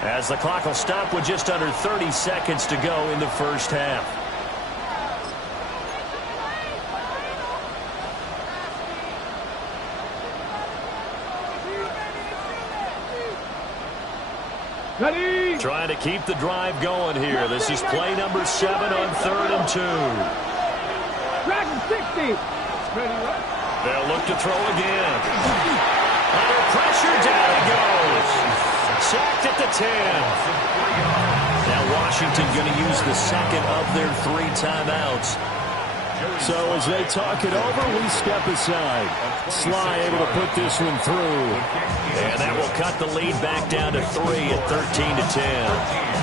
As the clock will stop with just under 30 seconds to go in the first half. Ready. Trying to keep the drive going here. This is play number 7 on 3rd and 2. Dragon 60. They'll look to throw again. Under pressure, down he goes. Sacked at the 10. Now Washington going to use the second of their 3 timeouts. So as they talk it over, we step aside. Sly able to put this one through. And that will cut the lead back down to 3 at 13-10.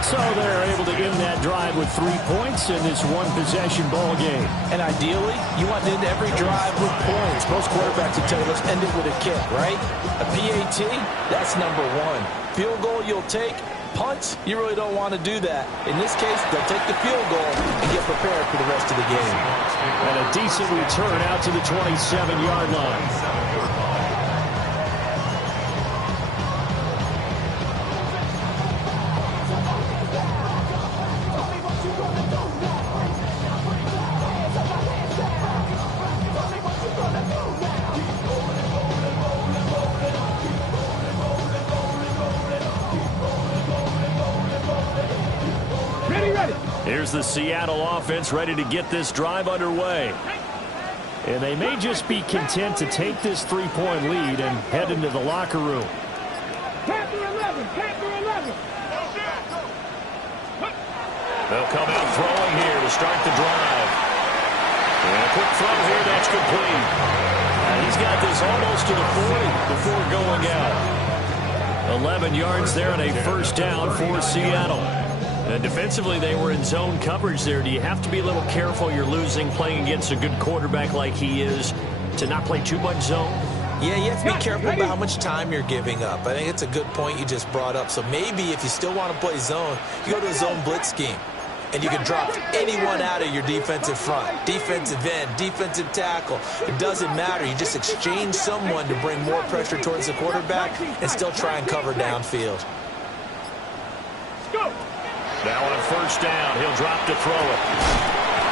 So they're able to end that drive with 3 points in this one-possession ball game. And ideally, you want to end every drive with points. Most quarterbacks will tell you, let's end it with a kick, right? A PAT, that's number 1. Field goal you'll take. Punts, you really don't want to do that. In this case, they'll take the field goal and get prepared for the rest of the game. And a decent return out to the 27-yard line. Here's the Seattle offense ready to get this drive underway. And they may just be content to take this 3-point lead and head into the locker room. Panther 11. Panther 11. They'll come out throwing here to start the drive. And a quick throw here, that's complete. And he's got this almost to the 40 before going out. 11 yards there and a first down for Seattle. And defensively, they were in zone coverage there. Do you have to be a little careful? You're losing playing against a good quarterback like he is to not play too much zone? Yeah, you have to be careful about how much time you're giving up. I think it's a good point you just brought up. So maybe if you still want to play zone, you go to a zone blitz scheme. And you can drop anyone out of your defensive front. Defensive end, defensive tackle. It doesn't matter. You just exchange someone to bring more pressure towards the quarterback and still try and cover downfield. Go. Now on first down, he'll drop to throw it.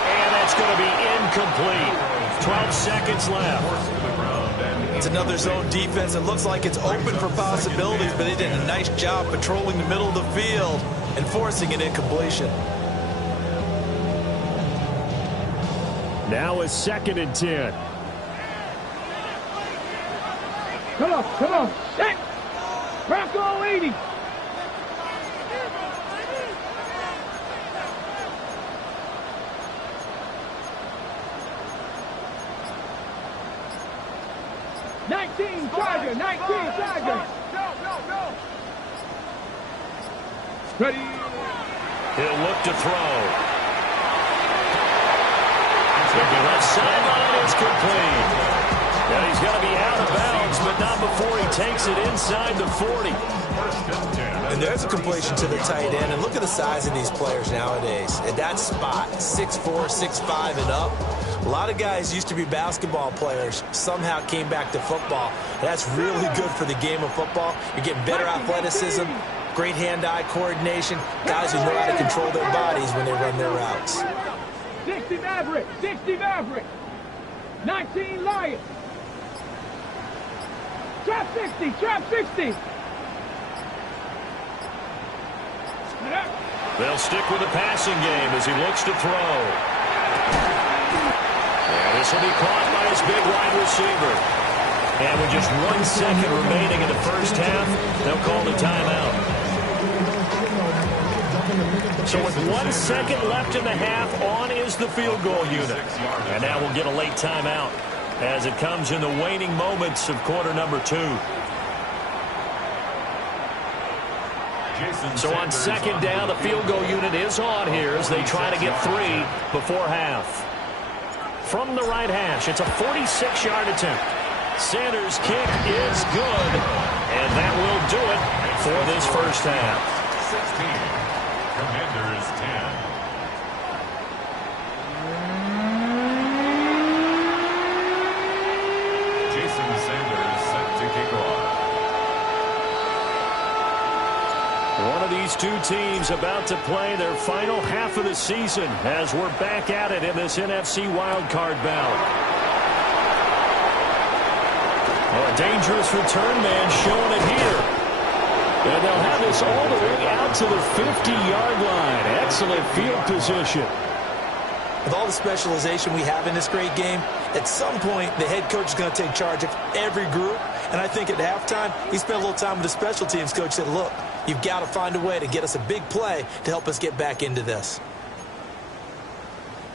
And that's going to be incomplete. 12 seconds left. It's another zone defense. It looks like it's open for possibilities, but they did a nice job patrolling the middle of the field and forcing an incompletion. Now a 2nd and 10. Come on, come on. Set. Bronco 80. Tiger, 19, Tiger. Go. Ready. He'll look to throw. It's going to be left sideline. It's complete. Now he's got to be out of bounds, but not before he takes it inside the 40. And there's a completion to the tight end. And look at the size of these players nowadays. At that spot, 6'4", 6'5", and up. A lot of guys used to be basketball players, somehow came back to football. That's really good for the game of football. You're getting better athleticism, great hand-eye coordination, guys who know how to control their bodies when they run their routes. 60 Maverick, 19 Lions. Trap 60. They'll stick with the passing game as he looks to throw. And this will be caught by his big wide receiver. And with just 1 second remaining in the first half, they'll call the timeout. So with 1 second left in the half, on is the field goal unit. And now we'll get a late timeout as it comes in the waning moments of quarter number 2. So on second down, the field goal unit is on here as they try to get 3 before half. From the right hash, it's a 46-yard attempt. Sanders' kick is good, and that will do it for this first half. 16. Commanders 10. Jason Sanders set to kick off. One of these two teams about to play their final half of the season as we're back at it in this NFC wildcard bout. Oh, a dangerous return man showing it here. And they'll have this all the way out to the 50-yard line. Excellent field position. With all the specialization we have in this great game, at some point the head coach is going to take charge of every group. And I think at halftime, he spent a little time with the special teams coach and said, look, you've got to find a way to get us a big play to help us get back into this.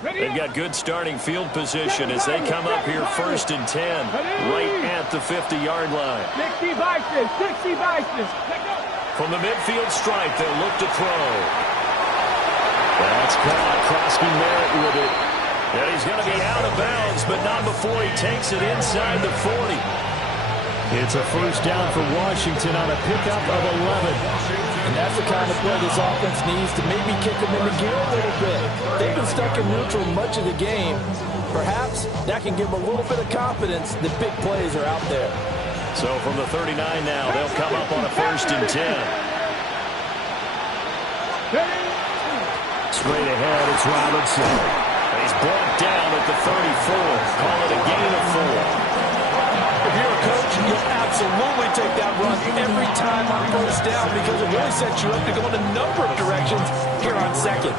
They've got good starting field position as they come up here 1st and 10, right at the 50-yard line. 60 Vikings, 60 Vikings. From the midfield stripe, they'll look to throw. That's caught. Krosky Merritt with it. And he's going to be out of bounds, but not before he takes it inside the 40. It's a first down for Washington on a pickup of 11. And that's the kind of play this offense needs to maybe kick them into gear a little bit. They've been stuck in neutral much of the game. Perhaps that can give them a little bit of confidence that big plays are out there. So from the 39 now, they'll come up on a 1st and 10. Straight ahead, it's Robinson. He's brought down at the 34. Call it a gain of 4. If you're a coach, you'll absolutely take that run every time on 1st down because it really sets you up to go in a number of directions here on 2nd.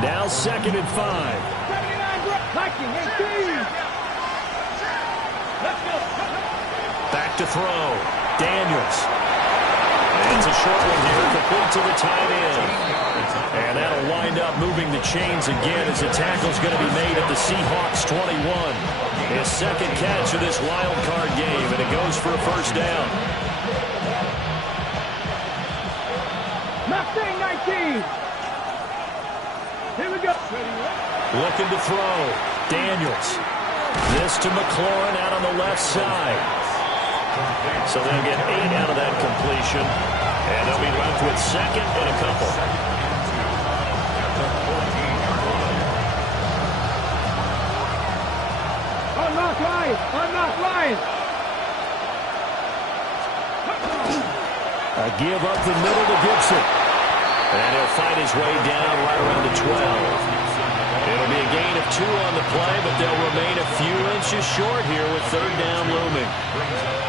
Now 2nd and 5. 79, Viking, 18. Let's go. Back to throw. Daniels. And it's a short one here, complete to the tight end. And that'll wind up moving the chains again as the tackle's going to be made at the Seahawks 21. His 2nd catch of this wild card game, and it goes for a 1st down. Mustang 19. Here we go. Looking to throw. Daniels. This to McLaurin out on the left side. So they'll get 8 out of that completion. And they'll be left with 2nd and a couple. Unlock line. Unlock line. A give up the middle to Gibson. And he'll fight his way down right around the 12. It'll be a gain of 2 on the play, but they'll remain a few inches short here with 3rd down looming.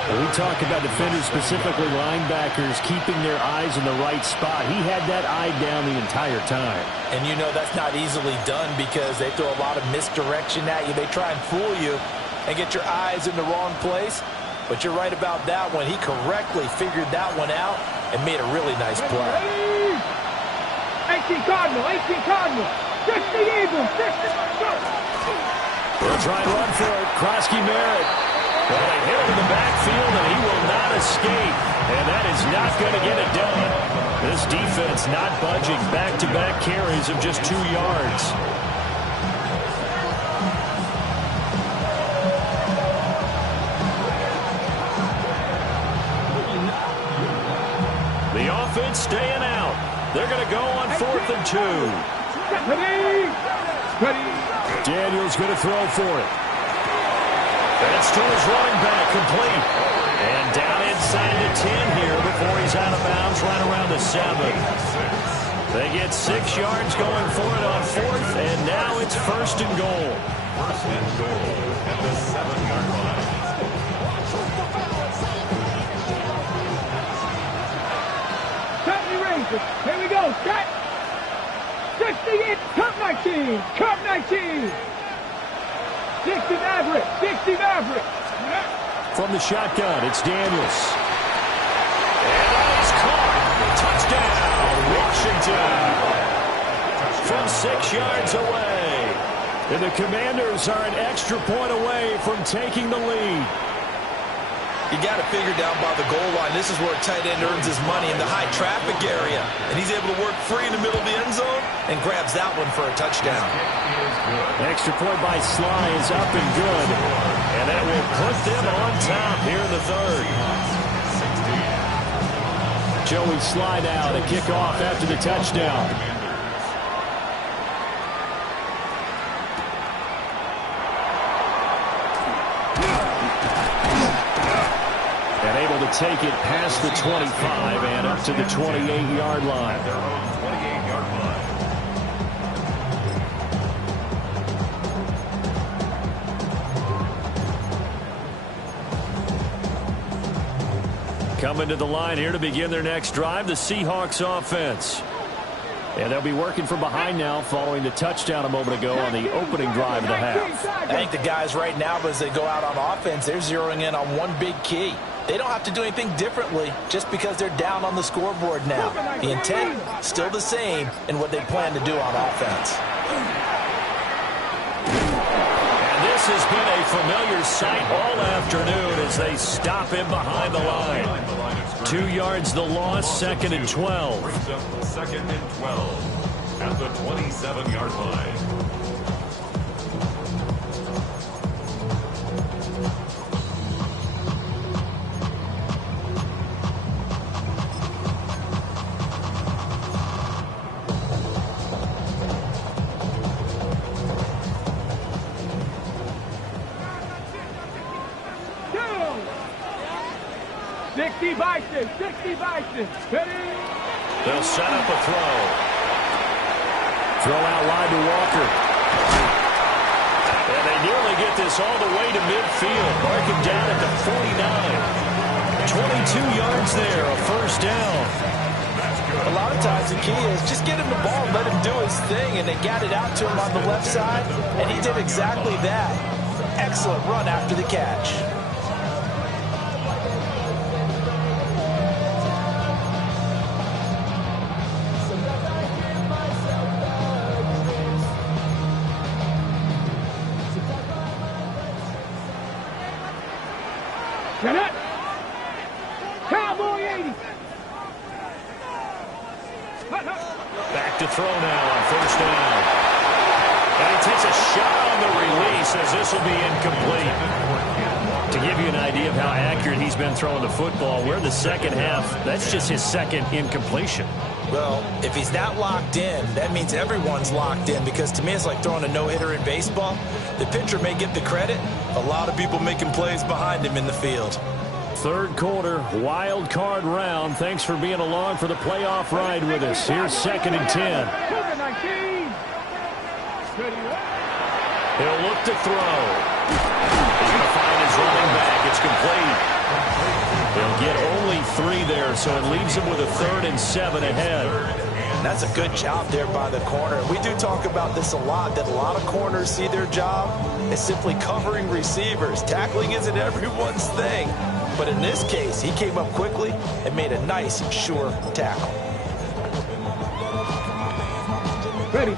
We talk about defenders, specifically linebackers, keeping their eyes in the right spot. He had that eye down the entire time. And you know that's not easily done because they throw a lot of misdirection at you. They try and fool you and get your eyes in the wrong place. But you're right about that one. He correctly figured that one out and made a really nice play. 18 Cardinal, 18 Cardinal. 60 Eagles, 60. We'll try and run for it. Krosky Merritt. Well, they hit him in the backfield, and he will not escape. And that is not going to get it done. This defense not budging. Back-to-back carries of just 2 yards. The offense staying out. They're going to go on 4th and 2. Daniels going to throw for it. That's to his running back, complete. And down inside the 10 here before he's out of bounds right around the 7. They get 6 yards going for it on 4th, and now it's 1st and goal. 1st and goal at the 7-yard line. Company Rangers. Here we go. Set. 60, Cup 19. Cup 19. 60 Maverick. 60 Maverick. From the shotgun, it's Daniels. And that is caught. Touchdown, Washington. From 6 yards away. And the Commanders are an extra point away from taking the lead. You got to figure down by the goal line. This is where a tight end earns his money in the high traffic area. And he's able to work free in the middle of the end zone and grabs that one for a touchdown. Extra point by Sly is up and good. And that will put them on top here in the 3rd. Joey Sly now to kick off after the touchdown. take it past the 25 and up to the 28-yard line. Their own 28-yard line. Coming to the line here to begin their next drive, the Seahawks offense. And they'll be working from behind now following the touchdown a moment ago on the opening drive of the half. I think the guys right now, as they go out on offense, they're zeroing in on one big key. They don't have to do anything differently just because they're down on the scoreboard now. The intent, still the same in what they plan to do on offense. And this has been a familiar sight all afternoon as they stop him behind the line. 2 yards the loss, 2nd and 12. Brings up 2nd and 12 at the 27-yard line. Vices, 60 vices. They'll set up a throw. Throw out wide to Walker. And they nearly get this all the way to midfield. Mark him down at the 49. 22 yards there, a first down. A lot of times the key is just get him the ball, let him do his thing, and they got it out to him on the left side, and he did exactly that. Excellent run after the catch. Cowboy 80. Back to throw now on first down. And he takes a shot on the release as this will be incomplete. To give you an idea of how accurate he's been throwing the football, we're in the second half. That's just his second incompletion. Well, if he's not locked in, that means everyone's locked in, because to me it's like throwing a no-hitter in baseball. The pitcher may get the credit. A lot of people making plays behind him in the field. Third quarter, wild card round. Thanks for being along for the playoff ride with us. Here's 2nd and 10. He'll look to throw. He's going to find his running back. It's complete. They'll get only 3 there, so it leaves him with a 3rd and 7 ahead. That's a good job there by the corner. We do talk about this a lot, that a lot of corners see their job as simply covering receivers. Tackling isn't everyone's thing. But in this case, he came up quickly and made a nice, sure tackle.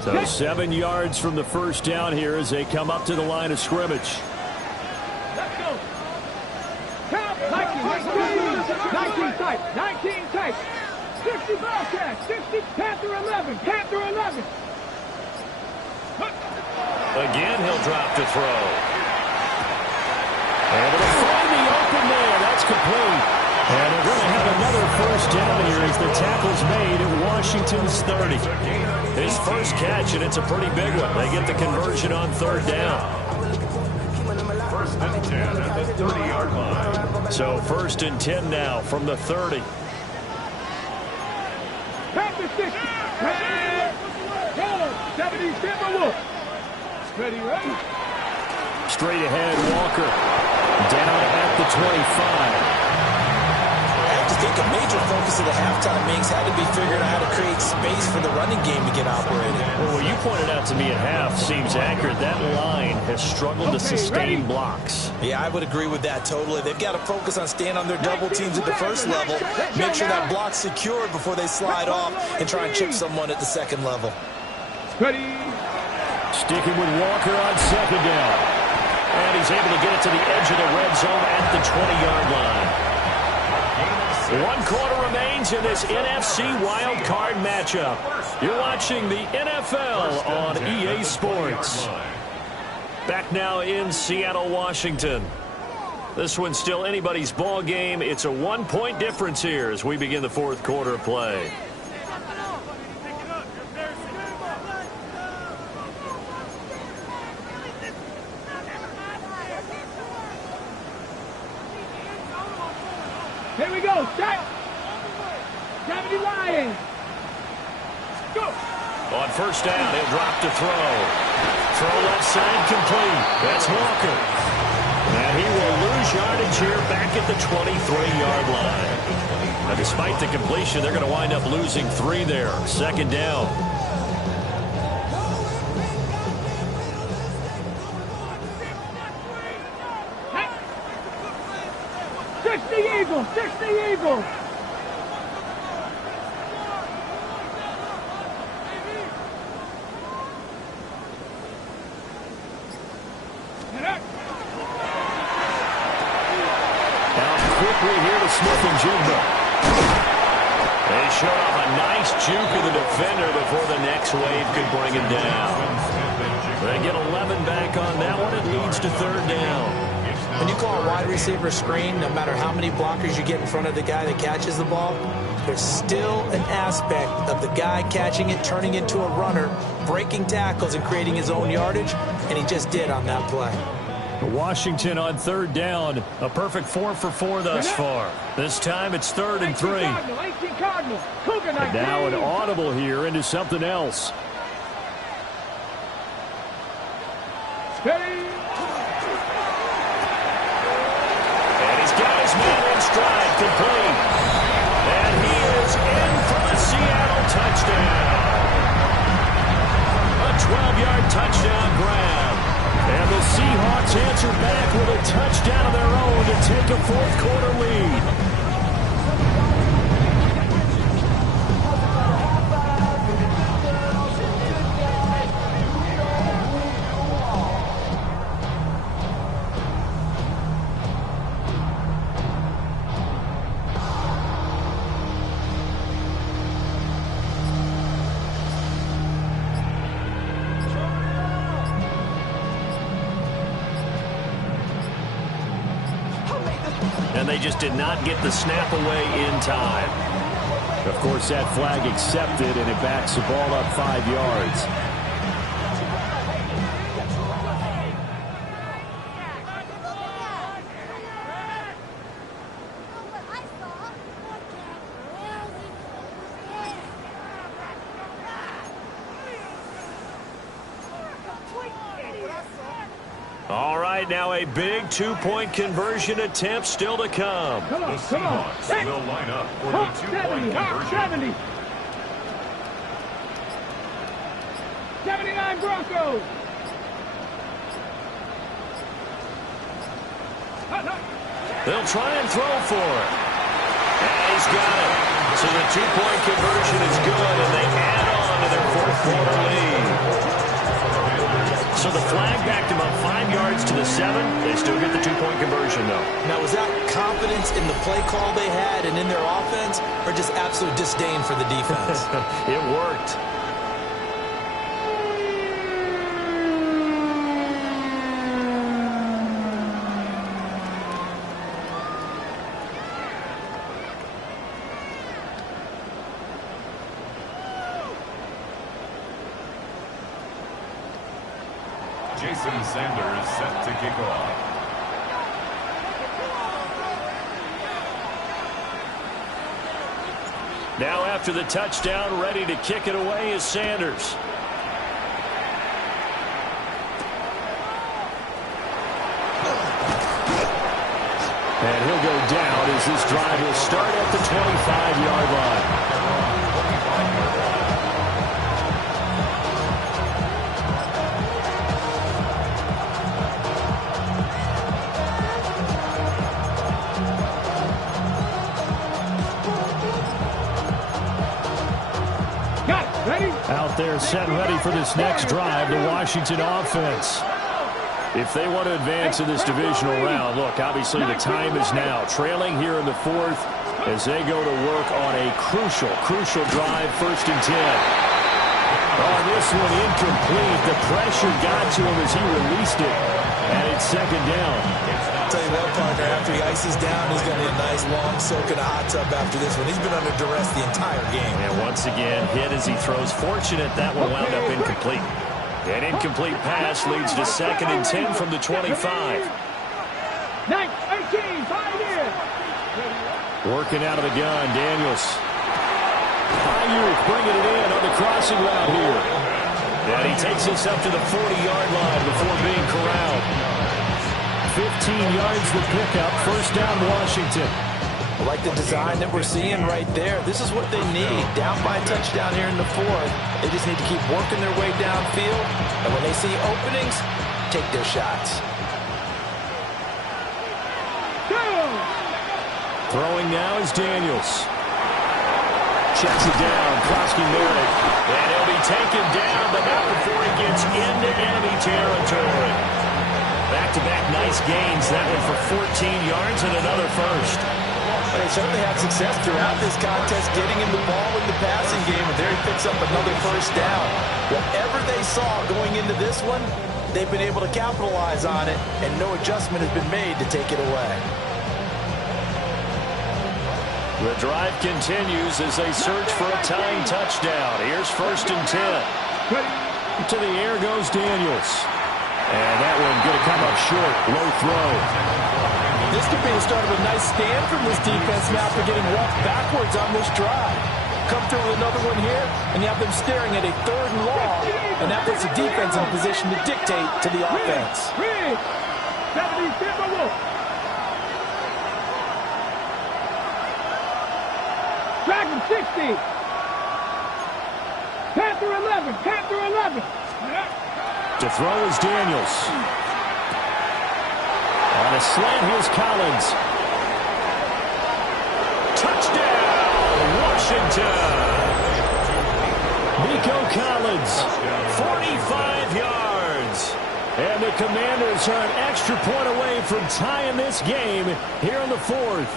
So 7 yards from the first down here as they come up to the line of scrimmage. Let's go. 19 type. 19 type. 60 Bobcats. 60 Panther 11. Panther 11. Again, he'll drop to throw. And it'll find the open man. That's complete. And they're going to have another first down here as the tackle's made at Washington's 30. His first catch, and it's a pretty big one. They get the conversion on 3rd down. 1st and 10 at the 30-yard line. So 1st and 10 now from the 30. Panther 60. 77 Wolf. Ready. Straight ahead, Walker. Down at the 25. I have to think a major focus of the halftime meetings had to be figuring out how to create space for the running game to get operated. Well, what you pointed out to me at half seems accurate. That line has struggled to sustain blocks. Yeah, I would agree with that totally. They've got to focus on staying on their double teams at the first level, make sure that block's secured before they slide off and try and chip someone at the second level. Ready. Sticking with Walker on 2nd down. And he's able to get it to the edge of the red zone at the 20-yard line. 1 quarter remains in this NFC wild card matchup. You're watching the NFL on EA Sports. Back now in Seattle, Washington. This one's still anybody's ball game. It's a 1-point difference here as we begin the 4th quarter of play. Here we go. Set. 70 Lions. Go. On first down, he'll drop to throw. Throw left side complete. That's Walker. And he will lose yardage here back at the 23-yard line. Now, despite the completion, they're going to wind up losing 3 there. Second down. Eagles, 60 Eagles. Quickly here to Smith and Jigba. They showed off a nice juke of the defender before the next wave could bring him down. They get 11 back on that one. It leads to third down. When you call a wide receiver screen, no matter how many blockers you get in front of the guy that catches the ball, there's still an aspect of the guy catching it, turning into a runner, breaking tackles and creating his own yardage, and he just did on that play. Washington on third down. A perfect 4 for 4 thus far. This time it's 3rd and 3. And now an audible here into something else. And he's got his man in stride, complete. And he is in for the Seattle touchdown. A 12-yard touchdown grab. And the Seahawks answer back with a touchdown of their own to take a fourth-quarter lead. And they just did not get the snap away in time. Of course, that flag accepted, and it backs the ball up 5 yards. All right, now a big two-point conversion attempt still to come. The Seahawks will line up for the two-point conversion. 70. 79 Broncos. They'll try and throw for it. And he's got it. So the two-point conversion is good, and they add on to their fourth-quarter lead. So the flag backed them up 5 yards to the 7. They still get the two-point conversion, though. Now, was that confidence in the play call they had and in their offense, or just absolute disdain for the defense? It worked. Jason Sanders set to kick off. Now after the touchdown, ready to kick it away is Sanders. And he'll go down as this drive will start at the 25-yard line. Out there set ready for this next drive, the Washington offense. If they want to advance in this divisional round, look, obviously the time is now. Trailing here in the 4th as they go to work on a crucial drive, 1st and 10. On this one, incomplete. The pressure got to him as he released it, and it's 2nd down. I'll tell you what, partner, after he ices down, he's going to need a nice long soak in a hot tub after this one. He's been under duress the entire game. And once again, hit as he throws. Fortunate that one wound up incomplete. An incomplete pass leads to 2nd and 10 from the 25. 18, 5 years. Working out of the gun, Daniels. Youth bringing it in on the crossing route here. And he takes us up to the 40-yard line before being corralled. 15 yards the pickup. First down, Washington. I like the design that we're seeing right there. This is what they need. Down by a touchdown here in the fourth. They just need to keep working their way downfield. And when they see openings, take their shots. Throwing now is Daniels. Checks it down. Klosky Merrick. And he'll be taken down, but not before he gets into enemy territory. Back-to-back nice gains. That one for 14 yards and another first. They certainly had success throughout this contest getting him the ball in the passing game, and there he picks up another first down. Whatever they saw going into this one, they've been able to capitalize on it, and no adjustment has been made to take it away. The drive continues as they search for a tying touchdown. Here's 1st and 10. To the air goes Daniels. And that one going to come up short. Low throw. This could be the start of a nice stand from this defense now for getting walked backwards on this drive. Come through with another one here, and you have them staring at a 3rd and long, and that puts the defense in a position to dictate to the offense. Dragon 60. Panther 11. Panther 11. To throw is Daniels. On a slant, here's Collins. Touchdown, Washington. Nico Collins, 45 yards. And the Commanders are an extra point away from tying this game here in the 4th.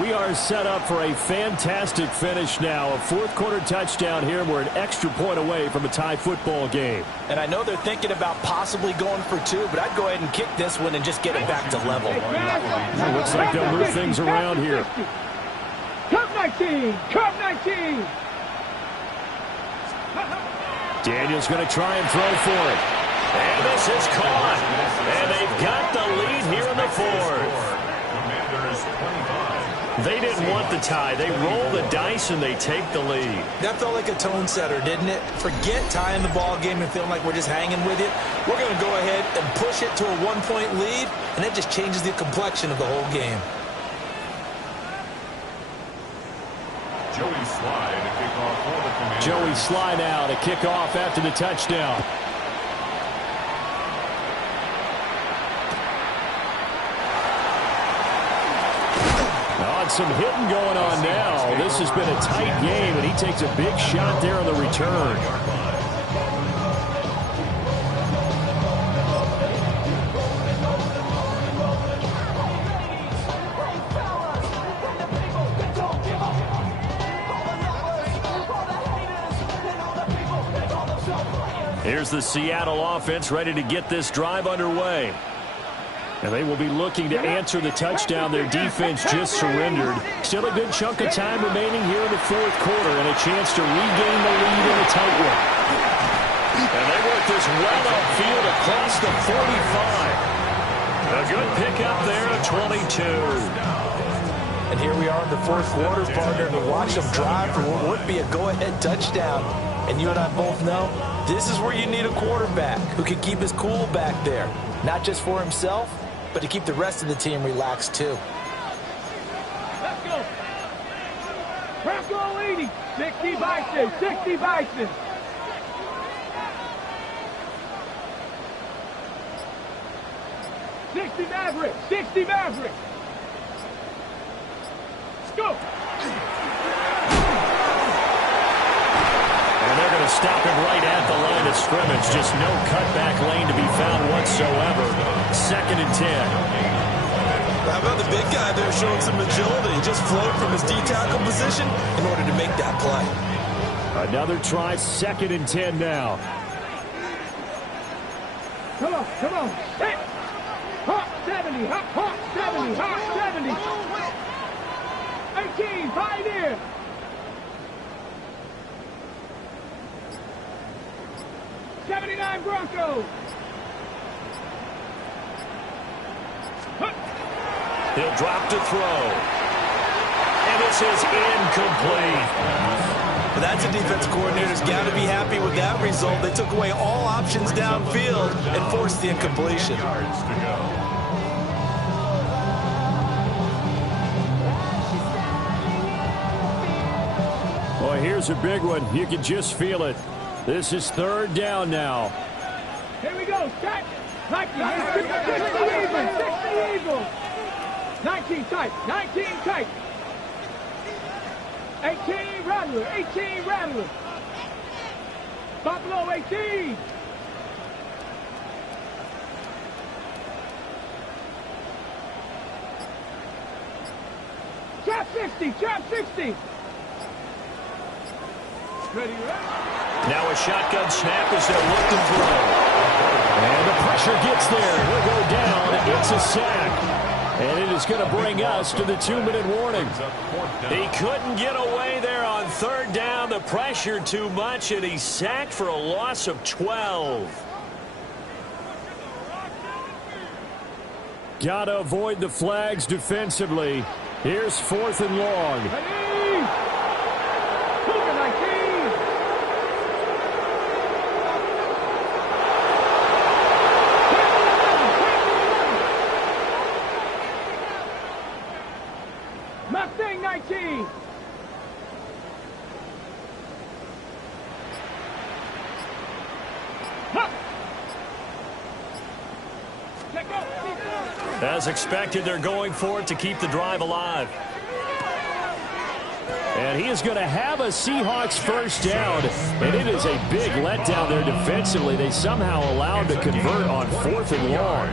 We are set up for a fantastic finish now. A 4th-quarter touchdown here. We're an extra point away from a tie football game. And I know they're thinking about possibly going for 2, but I'd go ahead and kick this one and just get it back to level. It looks like they'll move things around here. Cup 19. Cup 19. Daniels going to try and throw for it. And this is caught. And they've got the lead here in the 4th. They didn't want the tie. They roll the dice and they take the lead. That felt like a tone setter, didn't it? Forget tying the ball game and feeling like we're just hanging with it. We're going to go ahead and push it to a 1-point lead, and that just changes the complexion of the whole game. Joey Slye to kick off for the Commanders. Joey Slye now to kick off after the touchdown. Some hitting going on now. This has been a tight game, and he takes a big shot there on the return. Here's the Seattle offense ready to get this drive underway. And they will be looking to answer the touchdown their defense just surrendered. Still a good chunk of time remaining here in the 4th quarter and a chance to regain the lead in a tight one. And they work this well upfield across the 45. A good pickup there at 22. And here we are in the 4th quarter, partner, to watch them drive for what would be a go-ahead touchdown. And you and I both know this is where you need a quarterback who can keep his cool back there. Not just for himself, but to keep the rest of the team relaxed, too. Let's go. Bronco 80. 60 Bison. 60 Bison. '60 Maverick. 60 Maverick. Let's go. And they're going to stop him right at the line of scrimmage. Just no cutback lane to be found whatsoever. 2nd and 10. How about the big guy there showing some agility? Just float from his D-tackle position in order to make that play. Another try, 2nd and 10 now. Come on, come on. Hey. Hawk 70, Hawk 70, Hawk 70. 18, Pioneer. '79 Broncos. He'll drop to throw. And this is incomplete. But that's a defense coordinator's got to be happy with that result. They took away all options downfield and forced the incompletion. Well, here's a big one. You can just feel it. This is third down now. Here we go. Set. 60 even. 60 even. 19 tight. 19 tight. 18 Rattler. 18 Rattler. Buffalo 18. Trap 60. Trap 60. Ready, Now a shotgun snap as they'll look to throw. And the pressure gets there. He'll go down. It's a sack. And it is going to bring us to the 2-minute warning. He couldn't get away there on third down. The pressure too much, and he's sacked for a loss of 12. Got to avoid the flags defensively. Here's 4th and long. Ready. Cougar 19. Mustang 19. As expected, they're going for it to keep the drive alive. And he is going to have a Seahawks first down. And it is a big letdown there defensively. They somehow allowed to convert on 4th and long.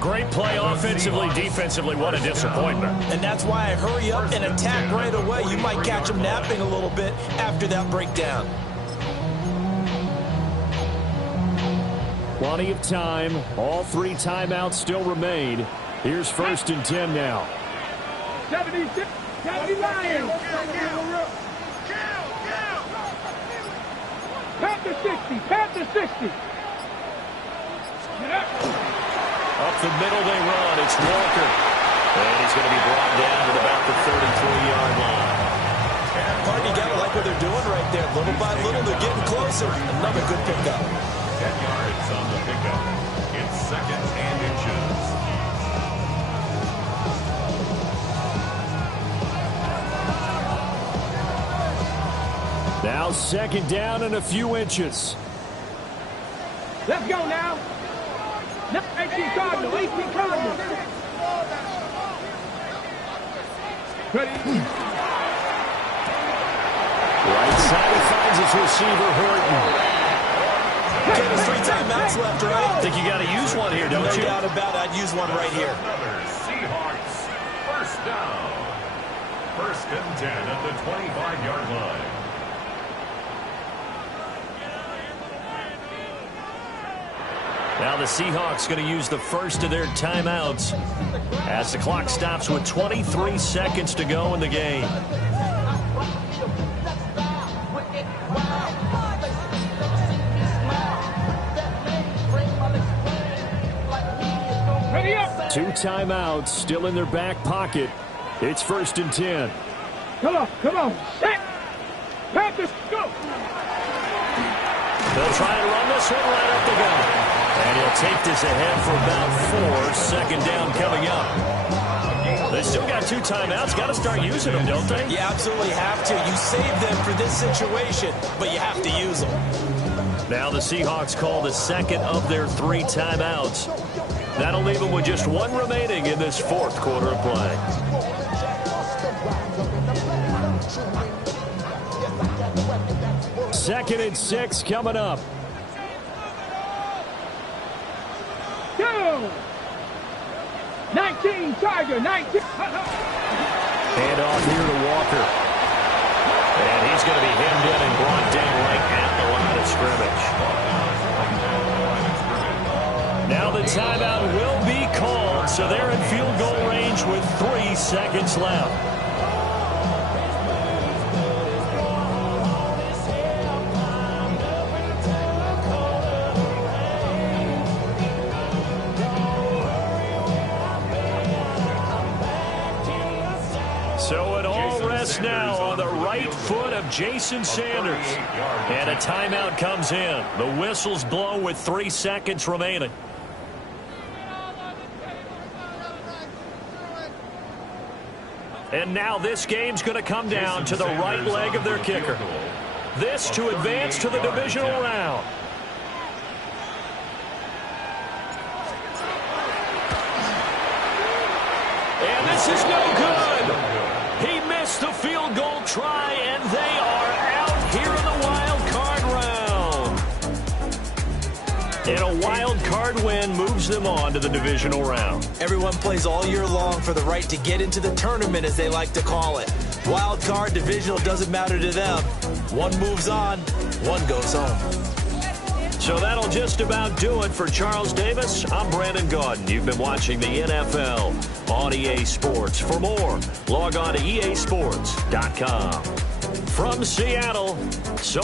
Great play offensively, defensively. What a disappointment. And that's why I hurry up and attack right away. You might catch them napping a little bit after that breakdown. Plenty of time. All 3 timeouts still remain. Here's 1st and 10 now. 76. 70 Lions. Panther 60. Panther 60. Up the middle they run. It's Walker. And he's going to be brought down at about the 33-yard line. Party, you got to like what they're doing right there. Little by little, they're getting closer. Another good pickup. 10 yards on the pickup. It's 2nd and inches. Now 2nd down and a few inches. Let's go now. 18 Cardinal. 18 Cardinal. Ready. Right side, he finds his receiver, Horton. There's 3 timeouts left, right? I think you got to use one here, don't you? No doubt about it. I'd use one right here. Another Seahawks first down. 1st and 10 at the 25-yard line. Now the Seahawks going to use the first of their timeouts as the clock stops with 23 seconds to go in the game. Ready up. 2 timeouts still in their back pocket. It's 1st and 10. Come on. Come on. Set. Panthers, go. They'll try and run this one right up the gut. And he'll take this ahead for about 4. 2nd down coming up. They still got 2 timeouts. Got to start using them, don't they? You absolutely have to. You save them for this situation, but you have to use them. Now the Seahawks call the 2nd of their 3 timeouts. That'll leave them with just 1 remaining in this 4th quarter of play. Second and 6 coming up. Go. 19 Tiger. 19. Hand off here to Walker. And he's going to be hemmed in and brought down right at the line of scrimmage. Now the timeout will be called, so they're in field goal range with 3 seconds left. foot of Jason Sanders. And a timeout comes in. The whistle's blown with 3 seconds remaining. And now this game's going to come down to the right leg of their kicker. This to advance to the divisional round. And this is no good. He missed the field goal try, and they are out here in the wild card round. And a wild card win moves them on to the divisional round. Everyone plays all year long for the right to get into the tournament, as they like to call it. Wild card, divisional, doesn't matter to them. One moves on, one goes home. So that'll just about do it for Charles Davis. I'm Brandon Gaudin. You've been watching the NFL on EA Sports. For more, log on to easports.com. From Seattle, so